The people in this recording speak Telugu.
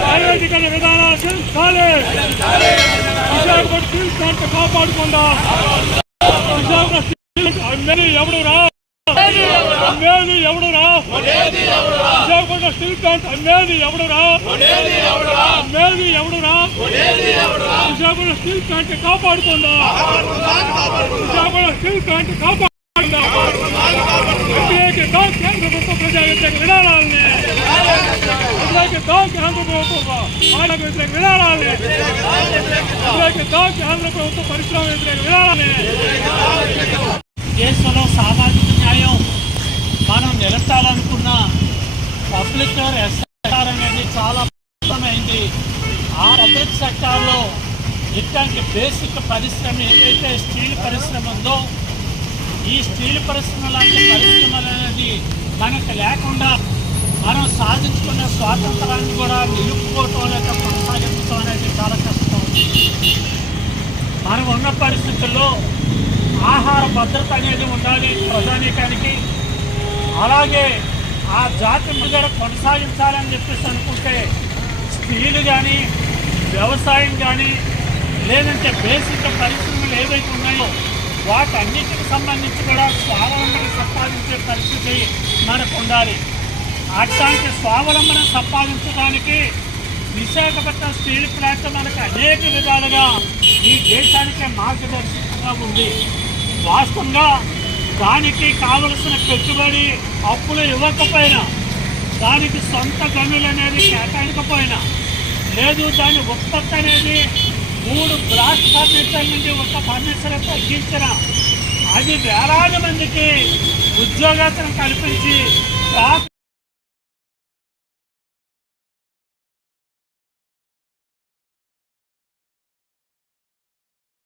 ప్రైవేటీకరణ విధానాలు విశాఖపట్నం స్టీల్ ప్లాంట్ కాపాడుకుందా. అమ్మేది ఎవడు రా, అమ్మేది ఎవడు రా, విశాఖపట్నం స్టీల్ ప్లాంట్ అమ్మేది ఎవడు రా, అమ్మేది ఎవడు రా, విశాఖపట్నం స్టీల్ ప్లాంట్ కాపాడుకుందా, విశాఖపట్నం స్టీల్ ప్లాంట్ కాపాడుకుందా. వ్యతిరేకిద్దాం కేంద్ర ప్రభుత్వ ప్రజా వ్యతిరేక విధానాలని, వ్యతిరేకిద్దాం కేంద్ర ప్రభుత్వ మానవ వ్యతిరేక విధానాలని, వ్యతిరేకిద్దాం కేంద్ర ప్రభుత్వ పరిశ్రమ వ్యతిరేక విధానాలని. దేశంలో సామాజిక న్యాయం మనం నిలబడాలనుకున్న పబ్లిక్ సెక్టార్ అనేది చాలా ముఖ్యమైంది. ఆ పబ్లిక్ సెక్టార్లో ఇట్లాంటి బేసిక్ పరిశ్రమ ఏదైతే స్టీల్ పరిశ్రమ ఉందో, ఈ స్టీల్ పరిశ్రమ లాంటి పరిశ్రమలు అనేది మనకు లేకుండా మనం సాధించుకున్న స్వాతంత్రాన్ని కూడా నిలుపుకోవటం లేక కొనసాగించడం అనేది చాలా కష్టం. మనం ఉన్న పరిస్థితుల్లో ఆహార భద్రత అనేది ఉండాలి ప్రజానీకానికి. అలాగే ఆ జాతి మీద కొనసాగించాలని చెప్పేసి అనుకుంటే స్టీల్ కానీ వ్యవసాయం కానీ లేదంటే బేసిక్ పరిశ్రమలు ఏవైతే ఉన్నాయో వాటన్నిటికి సంబంధించి కూడా స్వావలంబన సంపాదించే పరిస్థితి మనకు ఉండాలి. అట్లాంటి స్వావలంబన సంపాదించడానికి విశాఖపట్నం స్టీల్ ప్లాంట్ మనకు అనేక విధాలుగా ఈ దేశానికే మార్గదర్శకంగా ఉంది. వాస్తవంగా దానికి కావలసిన పెట్టుబడి అప్పులు ఇవ్వకపోయినా, దానికి సొంత గనులు అనేది కేటాయించకపోయినా, లేదు దాని ఉత్పత్తి అనేది 3 బ్లాస్ట్ ఫర్నిచర్ నుండి ఒక ఫర్నిచర్ తగ్గించిన అది వేలాది మందికి ఉద్యోగాలను కల్పించి